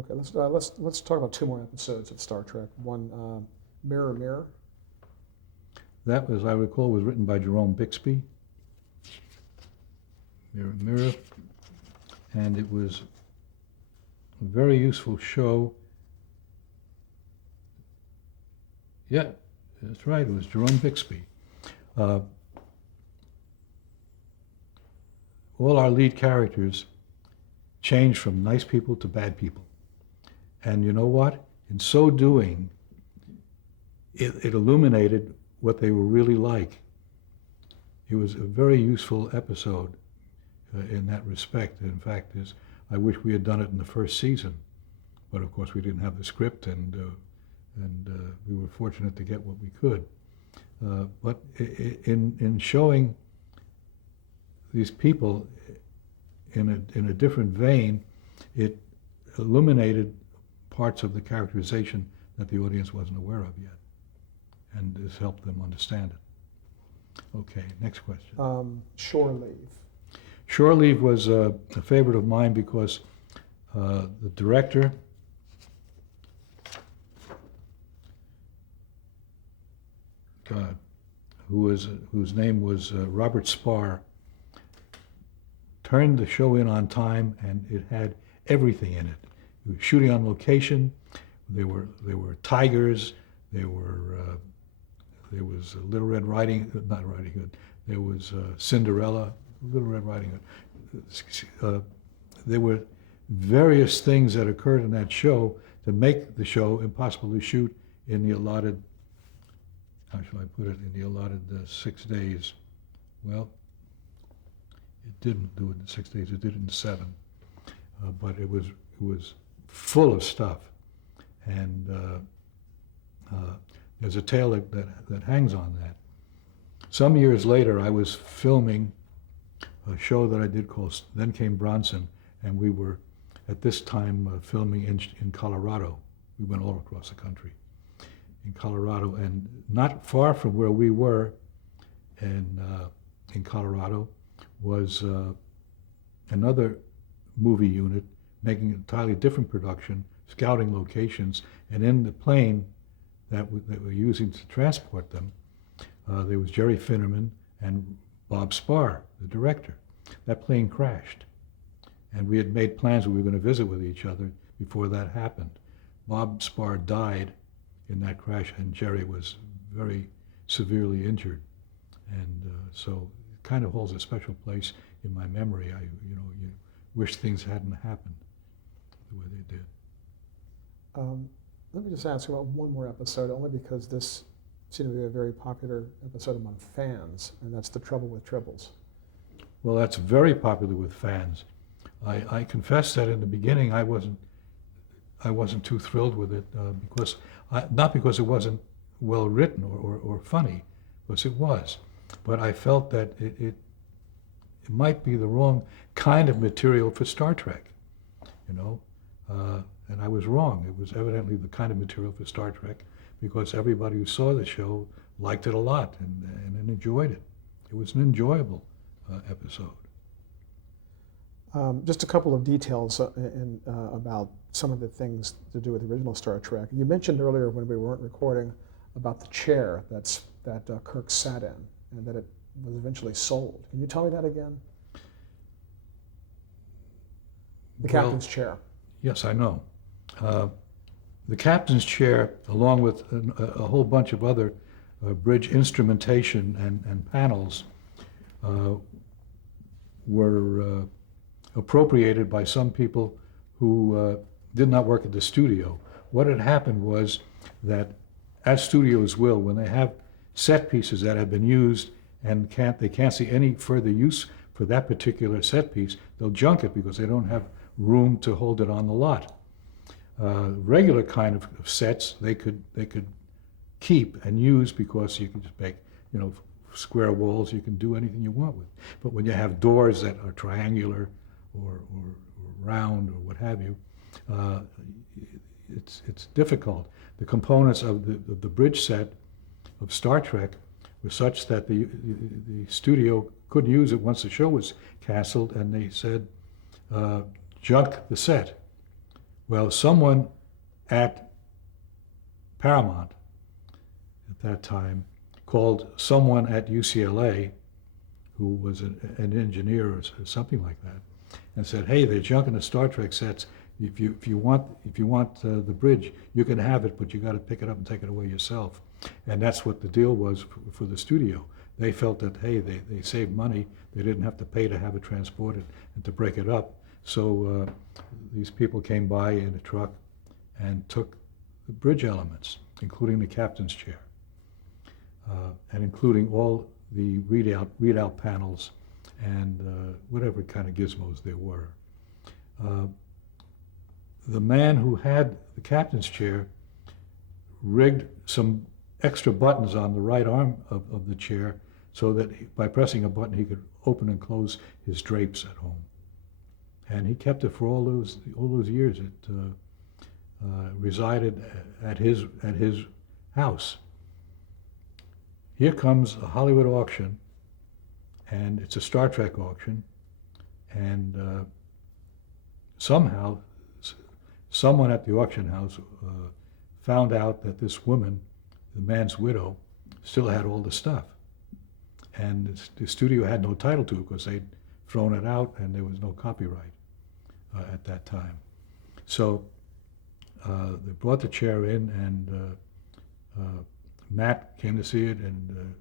Okay, let's talk about two more episodes of Star Trek. One, Mirror Mirror. That, as I recall, was written by Jerome Bixby. Mirror Mirror. And it was a very useful show. Yeah, that's right, it was Jerome Bixby. All our lead characters changed from nice people to bad people. And you know what? In so doing, it illuminated what they were really like. It was a very useful episode in that respect. In fact, I wish we had done it in the first season, but of course we didn't have the script, and we were fortunate to get what we could. But in showing these people in a different vein, it illuminated parts of the characterization that the audience wasn't aware of yet, and has helped them understand it. Okay, next question. Shore Leave. Shore Leave was a favorite of mine because the director, whose name was Robert Spar, turned the show in on time, and it had everything in it. It was shooting on location. There were tigers. There was Little Red Riding, not Riding Hood. There was Cinderella, Little Red Riding Hood. There were various things that occurred in that show to make the show impossible to shoot in the allotted, how shall I put it, in the allotted 6 days. Well, it didn't do it in 6 days, it did it in 7. But it was full of stuff. And there's a tale that hangs on that. Some years later, I was filming a show that I did called Then Came Bronson, and we were, at this time, filming in Colorado. We went all across the country in Colorado, and not far from where we were in Colorado was another movie unit making an entirely different production, scouting locations, and in the plane that we're using to transport them, there was Jerry Finnerman and Bob Spar, the director. That plane crashed, and we had made plans that we were going to visit with each other before that happened. Bob Spar died in that crash, and Jerry was very severely injured, and so it kind of holds a special place in my memory. You wish things hadn't happened the way they did. Let me just ask about one more episode, only because this seemed to be a very popular episode among fans, and that's The Trouble with Tribbles. Well, that's very popular with fans. I confess that in the beginning I wasn't too thrilled with it because not because it wasn't well written or funny, because it was, but I felt that it might be the wrong kind of material for Star Trek, and I was wrong. It was evidently the kind of material for Star Trek because everybody who saw the show liked it a lot and enjoyed it. It was an enjoyable episode. Just a couple of details about some of the things to do with the original Star Trek. You mentioned earlier when we weren't recording about the chair that Kirk sat in and that it was eventually sold. Can you tell me that again? The captain's chair. Yes, I know. The captain's chair, along with a whole bunch of other bridge instrumentation and panels, were appropriated by some people who did not work at the studio. What had happened was that, as studios will, when they have set pieces that have been used and they can't see any further use for that particular set piece, they'll junk it because they don't have room to hold it on the lot. Regular kind of sets they could keep and use because you can just make square walls. You can do anything you want with. But when you have doors that are triangular or round or what have you, it's difficult. The components of the bridge set of Star Trek were such that the studio couldn't use it once the show was canceled, and they said junk the set. Well, someone at Paramount at that time called someone at UCLA who was an engineer or something like that, and said, "Hey, they're junking the Star Trek sets. If you want the bridge, you can have it, but you got to pick it up and take it away yourself." And that's what the deal was for the studio. They felt that, hey, they saved money. They didn't have to pay to have it transported and to break it up. So these people came by in a truck and took the bridge elements, including the captain's chair, and including all the readout panels and whatever kind of gizmos there were. The man who had the captain's chair rigged some extra buttons on the right arm of the chair so that by pressing a button he could open and close his drapes at home. And he kept it for all those years. It resided at his house. Here comes a Hollywood auction, and it's a Star Trek auction, and somehow someone at the auction house found out that this woman, the man's widow, still had all the stuff. And the studio had no title to it because they'd thrown it out and there was no copyright at that time. So they brought the chair in, and Matt came to see it, and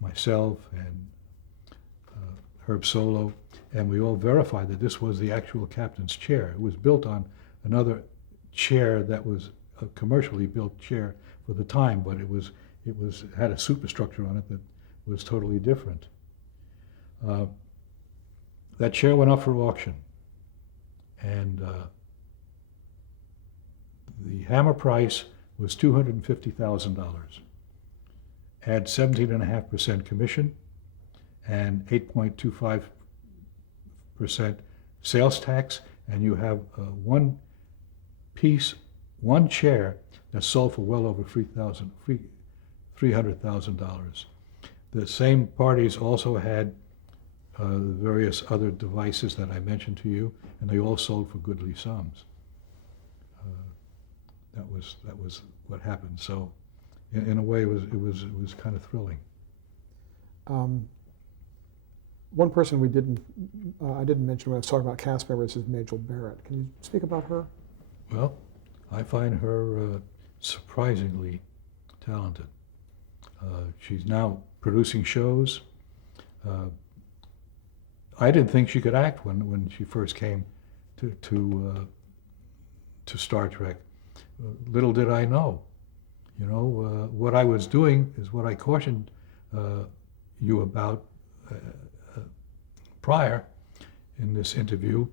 myself and Herb Solo, and we all verified that this was the actual captain's chair. It was built on another chair that was a commercially built chair for the time, but it had a superstructure on it that was totally different. That chair went up for auction, and the hammer price was $250,000. Add 17.5% commission and 8.25% sales tax, and you have one chair that sold for well over $300,000. The same parties also had various other devices that I mentioned to you, and they all sold for goodly sums. That was what happened. So, in a way, it was kind of thrilling. One person I didn't mention when I was talking about cast members is Majel Barrett. Can you speak about her? Well, I find her surprisingly talented. She's now producing shows. I didn't think she could act when she first came to Star Trek. Little did I know. What I was doing is what I cautioned you about prior in this interview,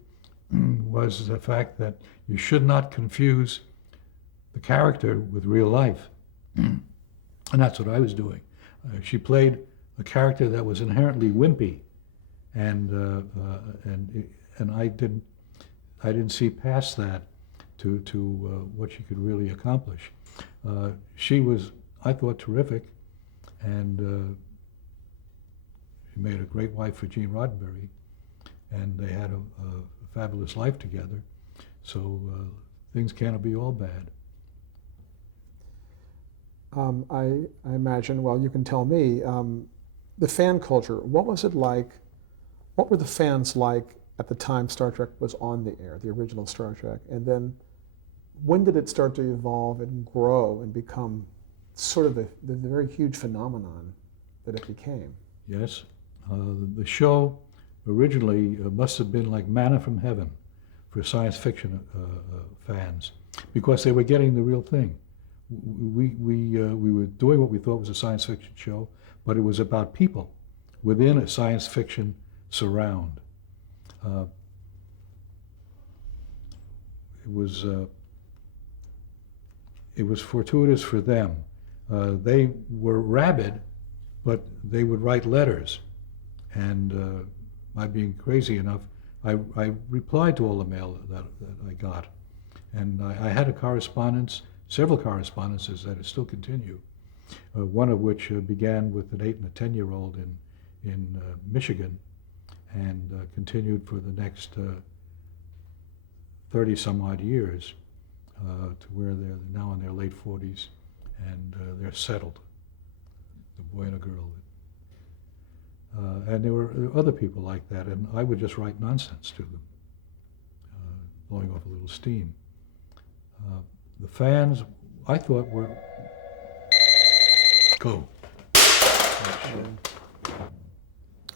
was the fact that you should not confuse the character with real life. And that's what I was doing. She played a character that was inherently wimpy, and I didn't see past that to what she could really accomplish. She was, I thought, terrific, and she made a great wife for Gene Roddenberry, and they had a fabulous life together. So things can't be all bad. I imagine, well, you can tell me, the fan culture, what was it like? What were the fans like at the time Star Trek was on the air, the original Star Trek? And then when did it start to evolve and grow and become sort of the very huge phenomenon that it became? Yes. The show originally must have been like manna from heaven for science fiction fans, because they were getting the real thing. We were doing what we thought was a science fiction show, but it was about people within a science fiction surround. It was fortuitous for them. They were rabid, but they would write letters, and my being crazy enough, I replied to all the mail that I got, and I had several correspondences that still continue. One of which began with an 8 and a 10-year-old in Michigan, and continued for the next 30 some odd years to where they're now in their late 40s and they're settled, the boy and a girl. And there were other people like that, and I would just write nonsense to them, blowing off a little steam. The fans, I thought, were go.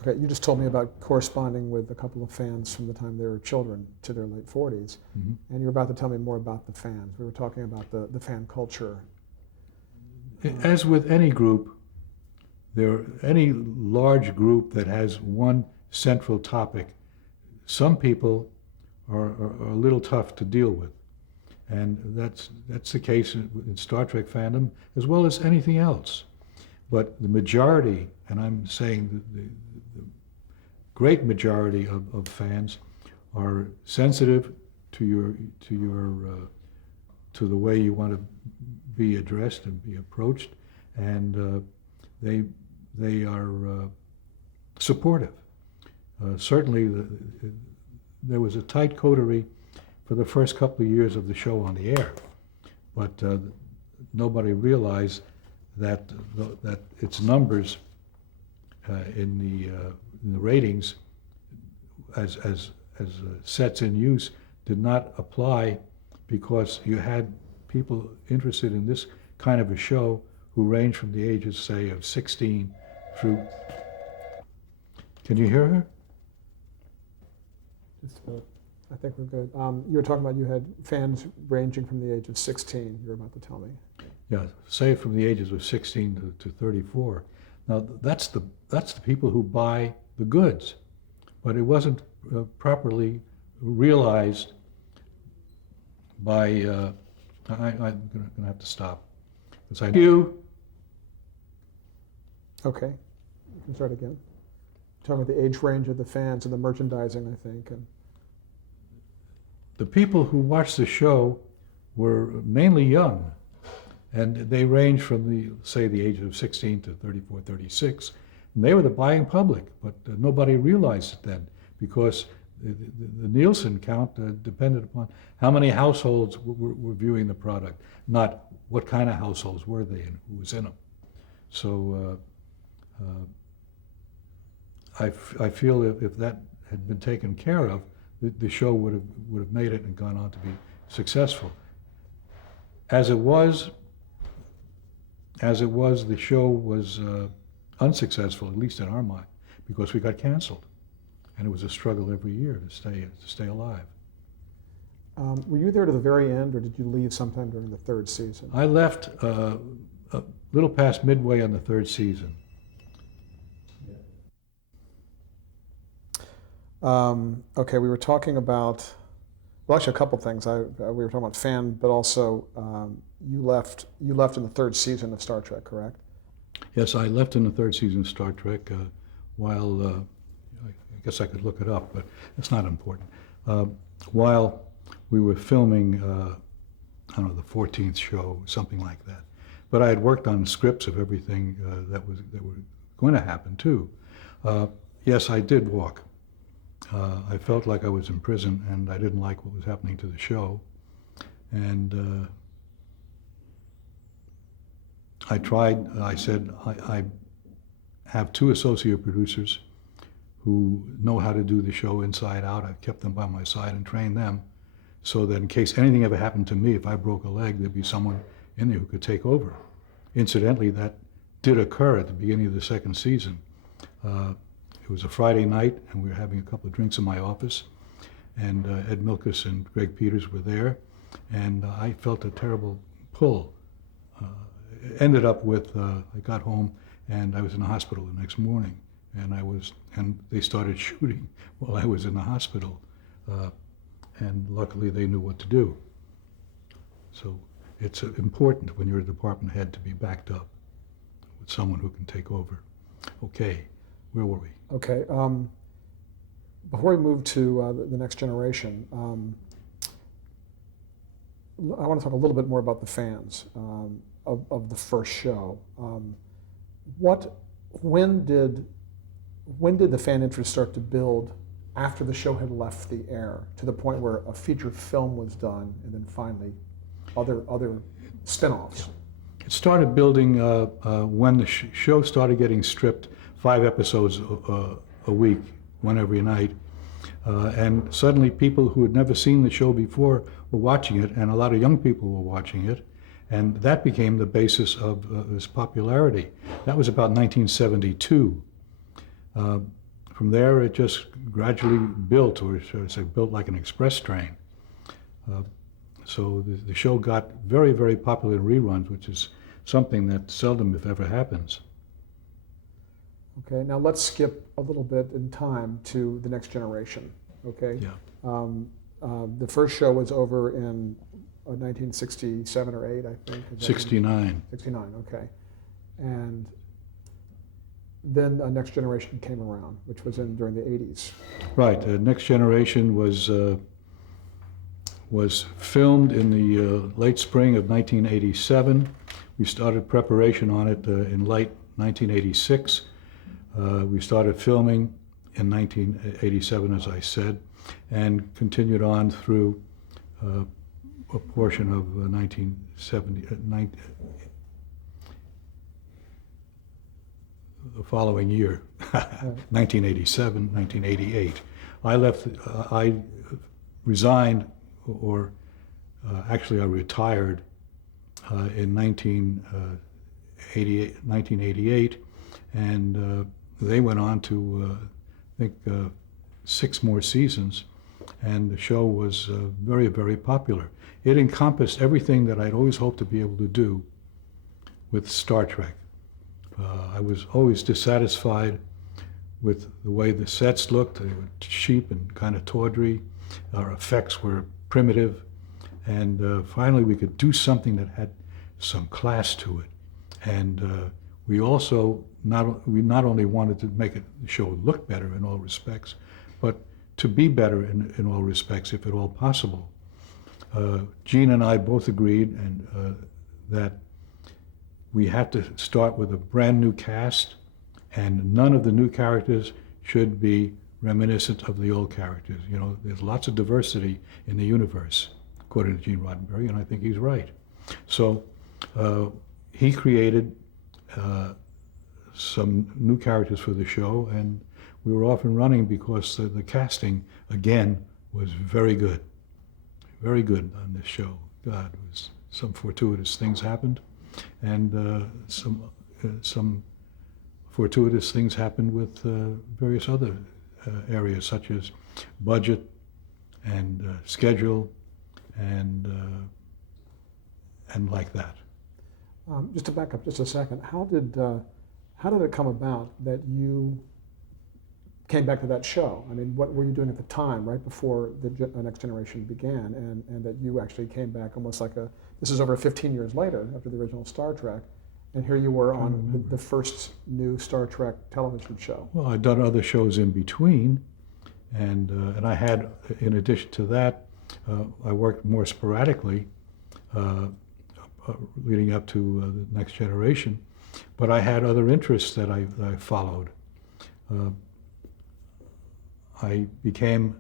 Okay, you just told me about corresponding with a couple of fans from the time they were children to their late 40s, and you were about to tell me more about the fans. We were talking about the fan culture. As with any group, any large group that has one central topic, some people are a little tough to deal with. And that's the case in Star Trek fandom as well as anything else. But the majority, and I'm saying the great majority of fans are sensitive to the way you want to be addressed and be approached, and they are supportive. Certainly, there was a tight coterie for the first couple of years of the show on the air, but nobody realized that its numbers in the ratings as sets in use did not apply, because you had people interested in this kind of a show who range from the ages, say, of 16 through. Can you hear her? Just about. I think we're good. You were talking about you had fans ranging from the age of 16, you were about to tell me. Yeah, say from the ages of 16 to 34. Now, that's the people who buy the goods, but it wasn't properly realized by, I'm going to have to stop. Thank you. Okay, you can start again. Talking about the age range of the fans and the merchandising, I think. And the people who watched the show were mainly young, and they ranged from the age of 16 to 34, 36. And they were the buying public, but nobody realized it then, because the Nielsen count depended upon how many households were viewing the product, not what kind of households were they and who was in them. So I feel if that had been taken care of, the show would have made it and gone on to be successful. As it was, the show was unsuccessful, at least in our mind, because we got canceled, and it was a struggle every year to stay alive. Were you there to the very end, or did you leave sometime during the third season? I left a little past midway on the third season. Okay, we were talking about, well, actually a couple things. We were talking about fan, but also you left in the third season of Star Trek, correct? Yes, I left in the third season of Star Trek while, I guess I could look it up, but it's not important. While we were filming, I don't know, the 14th show, something like that. But I had worked on scripts of everything that were going to happen too. Yes, I did walk. I felt like I was in prison, and I didn't like what was happening to the show. And I said, I have two associate producers who know how to do the show inside out. I've kept them by my side and trained them, so that in case anything ever happened to me, if I broke a leg, there'd be someone in there who could take over. Incidentally, that did occur at the beginning of the second season. It was a Friday night, and we were having a couple of drinks in my office, and Ed Milkus and Greg Peters were there, and I felt a terrible pull. It ended up with, I got home, and I was in the hospital the next morning, and they started shooting while I was in the hospital, and luckily they knew what to do. So it's important when you're a department head to be backed up with someone who can take over. Okay, where were we? Okay. Before we move to the next generation, I want to talk a little bit more about the fans of the first show. When did the fan interest start to build after the show had left the air, to the point where a feature film was done, and then finally other spin-offs? It started building when the show started getting stripped, 5 episodes a week, one every night. And suddenly people who had never seen the show before were watching it, and a lot of young people were watching it. And that became the basis of its popularity. That was about 1972. From there, it just gradually built, or should I say, built like an express train. So the show got very, very popular in reruns, which is something that seldom, if ever, happens. Okay, now let's skip a little bit in time to the next generation. Okay. Yeah. The first show was over in 1967 or 8, I think. 69. 69. Okay, and then Next Generation came around, which was during the 80s. Right. Next Generation was filmed in the late spring of 1987. We started preparation on it in late 1986. We started filming in 1987, as I said, and continued on through a portion of 1970, the following year, 1987, 1988. I resigned, or actually I retired in 1988, and they went on to, I think, 6 more seasons, and the show was very, very popular. It encompassed everything that I'd always hoped to be able to do with Star Trek. I was always dissatisfied with the way the sets looked. They were cheap and kind of tawdry. Our effects were primitive. And finally, we could do something that had some class to it. And we also not only wanted to make the show look better in all respects, but to be better in all respects, if at all possible. Gene and I both agreed that we had to start with a brand new cast, and none of the new characters should be reminiscent of the old characters. You know, there's lots of diversity in the universe, according to Gene Roddenberry, and I think he's right. So he created some new characters for the show, and we were off and running because the casting, again, was very good. Very good on this show. God, it was some fortuitous things happened, and some fortuitous things happened with various other areas, such as budget and schedule and like that. Just to back up just a second, how did it come about that you came back to that show? I mean, what were you doing at the time, right before the Next Generation began, and that you actually came back almost like this is over 15 years later after the original Star Trek, and here you were on the first new Star Trek television show. Well, I'd done other shows in between, and I had, in addition to that, I worked more sporadically leading up to the Next Generation, but I had other interests that I followed. I became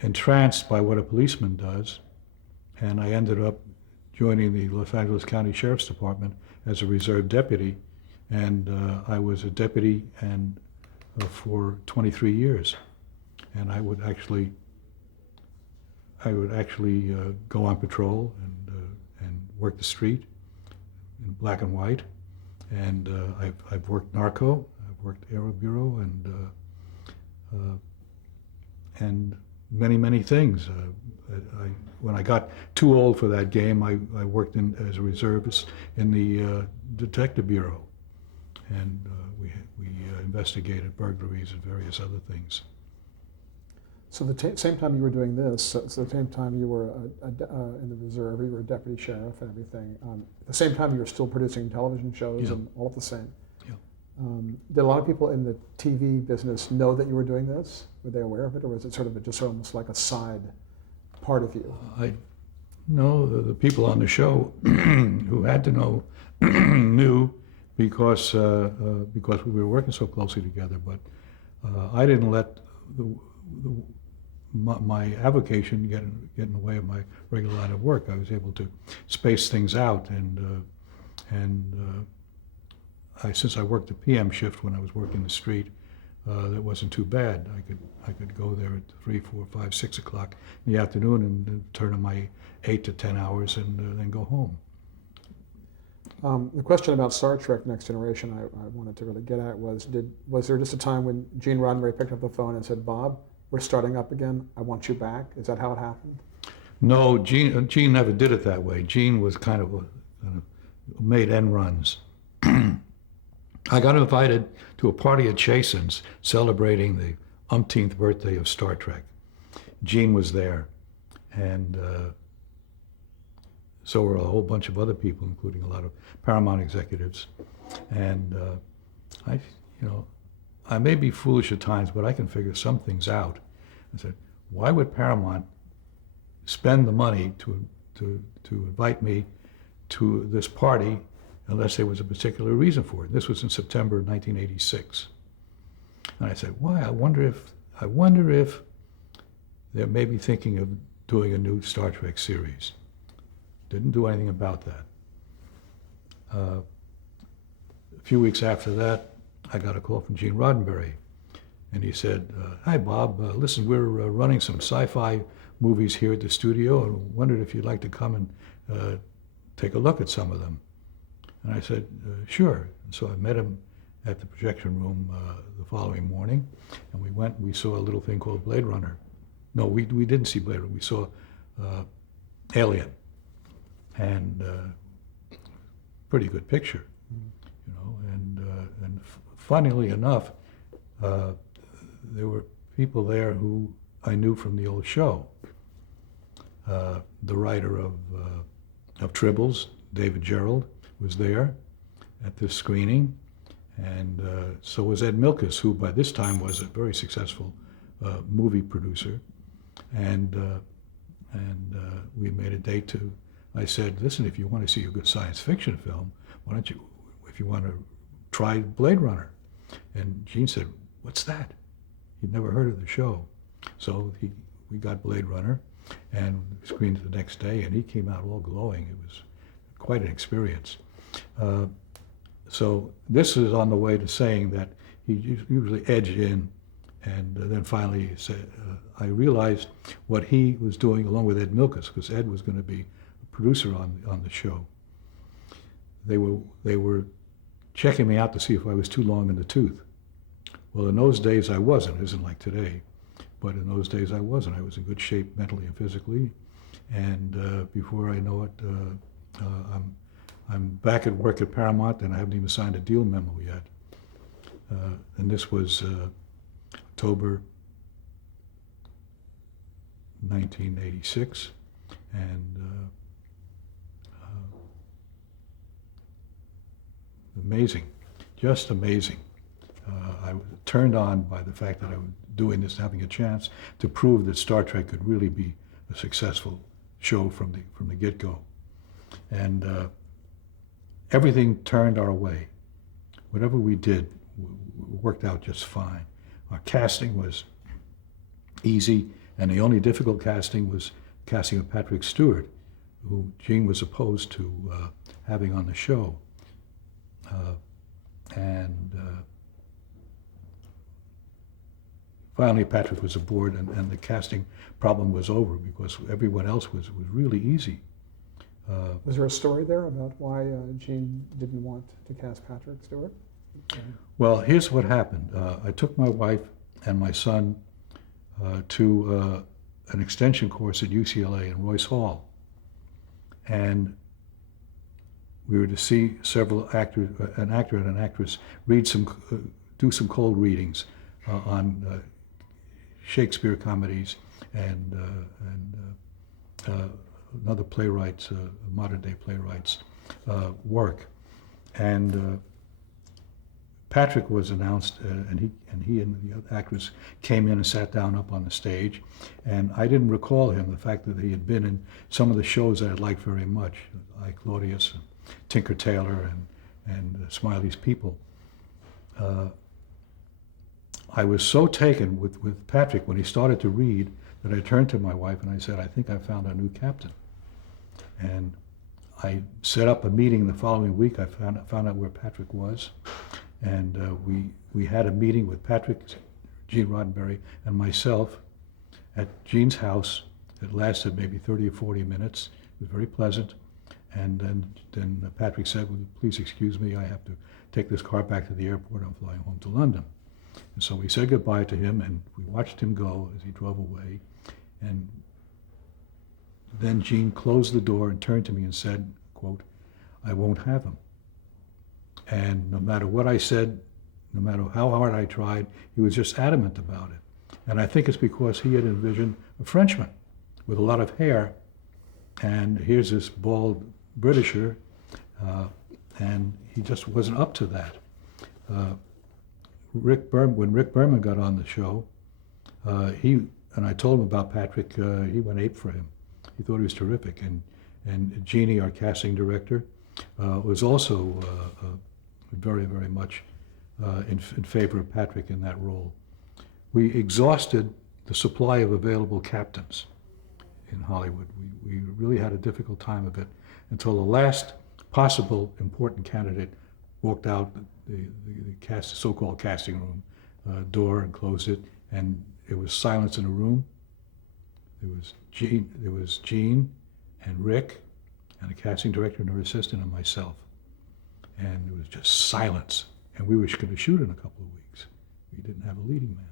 entranced by what a policeman does, and I ended up joining the Los Angeles County Sheriff's Department as a reserve deputy, and I was a deputy and for 23 years, and I would actually go on patrol and work the street in black and white, and I've worked narco, I've worked Aero Bureau, and many, many things. When I got too old for that game, I worked as a reservist in the Detective Bureau, and we investigated burglaries and various other things. So the same time you were doing this, so the same time you were in the reserve, you were a deputy sheriff and everything, at the same time you were still producing television shows, Yeah. and all at the same. Yeah. Did a lot of people in the TV business know that you were doing this? Were they aware of it, or was it sort of just almost like a side part of you? I know the people on the show who had to know knew because we were working so closely together, but I didn't let my avocation get in the way of my regular line of work. I was able to space things out, and since I worked the PM shift when I was working the street, that wasn't too bad. I could go there at 3, 4, 5, 6 o'clock in the afternoon and turn in my 8 to 10 hours and then go home. The question about Star Trek Next Generation I wanted to really get at was there just a time when Gene Roddenberry picked up the phone and said, "Bob, we're starting up again. I want you back"? Is that how it happened? No, Gene never did it that way. Gene was kind of made end runs. I got invited to a party at Chasen's celebrating the umpteenth birthday of Star Trek. Gene was there, and so were a whole bunch of other people, including a lot of Paramount executives. And I may be foolish at times, but I can figure some things out. I said, why would Paramount spend the money to invite me to this party unless there was a particular reason for it? This was in September 1986. And I said, why? I wonder if they're maybe thinking of doing a new Star Trek series. Didn't do anything about that. A few weeks after that, I got a call from Gene Roddenberry, and he said, "Hi, Bob. Listen, we're running some sci-fi movies here at the studio, and wondered if you'd like to come and take a look at some of them." And I said, "Sure." And so I met him at the projection room the following morning, and we went. We saw a little thing called Blade Runner. No, we didn't see Blade Runner. We saw Alien, and pretty good picture, you know. And funnily enough, there were people there who I knew from the old show. The writer of Tribbles, David Gerald, was there at this screening, and so was Ed Milkis, who by this time was a very successful movie producer, and we made a date to. I said, "Listen, if you want to see a good science fiction film, why don't you, if you want to try Blade Runner?" And Gene said, "What's that?" He'd never heard of the show. So we got Blade Runner and screened it the next day, and he came out all glowing. It was quite an experience. So this is on the way to saying that he usually edged in, and then finally said, I realized what he was doing along with Ed Milkis, because Ed was going to be a producer on the show. They were checking me out to see if I was too long in the tooth. Well, in those days I wasn't. It isn't like today, but in those days I wasn't. I was in good shape mentally and physically, and before I know it, I'm back at work at Paramount, and I haven't even signed a deal memo yet. And this was October 1986, and amazing, just amazing. I was turned on by the fact that I was doing this and having a chance to prove that Star Trek could really be a successful show from the get-go. And everything turned our way. Whatever we did worked out just fine. Our casting was easy, and the only difficult casting was casting of Patrick Stewart, who Gene was opposed to having on the show. Finally, Patrick was aboard, and the casting problem was over because everyone else was really easy. Was there a story there about why Gene didn't want to cast Patrick Stewart? Well, here's what happened. I took my wife and my son to an extension course at UCLA in Royce Hall, and we were to see several actors, an actor and an actress, do some cold readings on Shakespeare comedies and another playwright's, modern-day playwright's work. And Patrick was announced, and he and the other actress came in and sat down up on the stage. And I didn't recall him, the fact that he had been in some of the shows that I liked very much, like Claudius, and Tinker Tailor, and Smiley's People. I was so taken with Patrick when he started to read that I turned to my wife and I said, I think I found our new captain. And I set up a meeting the following week. I found out where Patrick was. And we had a meeting with Patrick, Gene Roddenberry, and myself at Gene's house. It lasted maybe 30 or 40 minutes. It was very pleasant. And then Patrick said, well, please excuse me, I have to take this car back to the airport. I'm flying home to London. And so we said goodbye to him, and we watched him go as he drove away. And then Gene closed the door and turned to me and said, quote, I won't have him. And no matter what I said, no matter how hard I tried, he was just adamant about it. And I think it's because he had envisioned a Frenchman with a lot of hair, and here's this bald Britisher, and he just wasn't up to that. When Rick Berman got on the show, and I told him about Patrick, he went ape for him. He thought he was terrific. And Jeannie, our casting director, was also very, very much in favor of Patrick in that role. We exhausted the supply of available captains in Hollywood. We really had a difficult time of it until the last possible important candidate walked out the so-called casting room door and closed it, and it was silence in the room. There was Gene and Rick and the casting director and her assistant and myself. And it was just silence. And we were going to shoot in a couple of weeks. We didn't have a leading man.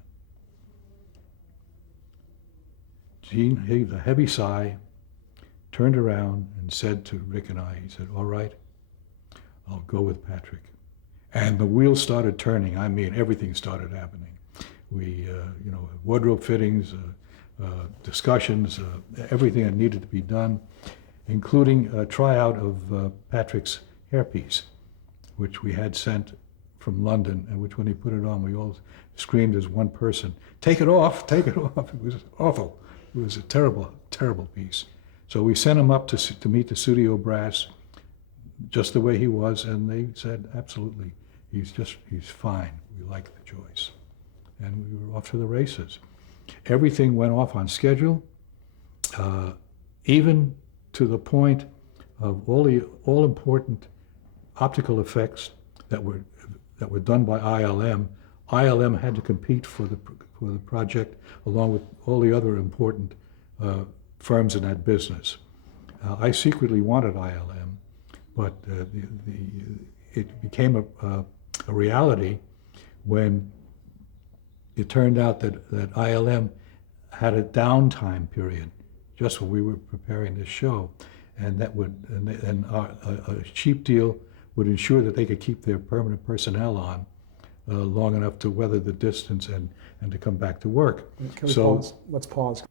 Gene heaved a heavy sigh, turned around and said to Rick and I, he said, all right, I'll go with Patrick. And the wheels started turning. I mean, everything started happening. We, wardrobe fittings, discussions, everything that needed to be done, including a tryout of Patrick's hairpiece, which we had sent from London, and which when he put it on, we all screamed as one person, take it off, take it off. It was awful. It was a terrible, terrible piece. So we sent him up to meet the studio brass just the way he was, and they said, absolutely, he's fine. We like the choice. And we were off to the races. Everything went off on schedule, even to the point of all important optical effects that were done by ILM. ILM had to compete for the project along with all the other important firms in that business. I secretly wanted ILM, but it became a reality when it turned out that ILM had a downtime period just when we were preparing this show, and a cheap deal would ensure that they could keep their permanent personnel on long enough to weather the distance and to come back to work. Can we pause? Let's pause.